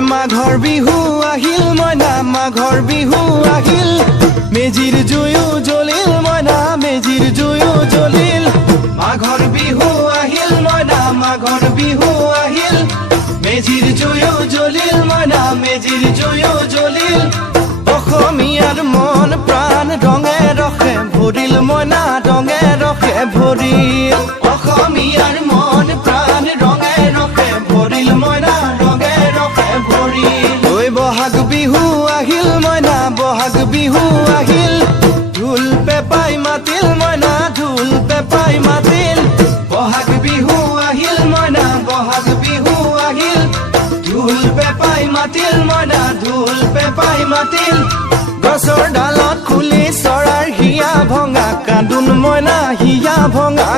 মাঘৰ বিহু আহিল মইনা মাঘৰ বিহু আহিল মেজিৰ জুয়ো জ্বলিল মইনা মেজিৰ জুয়ো জ্বলিল মাঘৰ বিহু আহিল মইনা মাঘৰ বিহু আহিল মেজিৰ জুয়ো জ্বলিল মইনা মেজিৰ জুয়ো জ্বলিল অসমীয়াৰ মন প্ৰাণ ৰঙে ৰসে ভৰিল মইনা ৰঙে ৰসে ভৰিল অসমীয়াৰ মন প্ৰাণ ৰঙে ৰসে ভৰিল মইনা ৰঙে ৰসে ভৰিল ঐ বহাগ বিহু আহিল মইনা বহাগ বিহু আহিল ঢোল পেপাই মাতিল মইনা ঢোল পেপাই মাতিল বহাগ বিহু আহিল মইনা বহাগ বিহু আহিল ঢোল পেপাই মাতিল মইনা ঢোল পেপাই মাতিল গছৰ ডালত খুলি চৰাৰ হিয়া ভঙা কান্দোন মইনা হিয়া ভঙা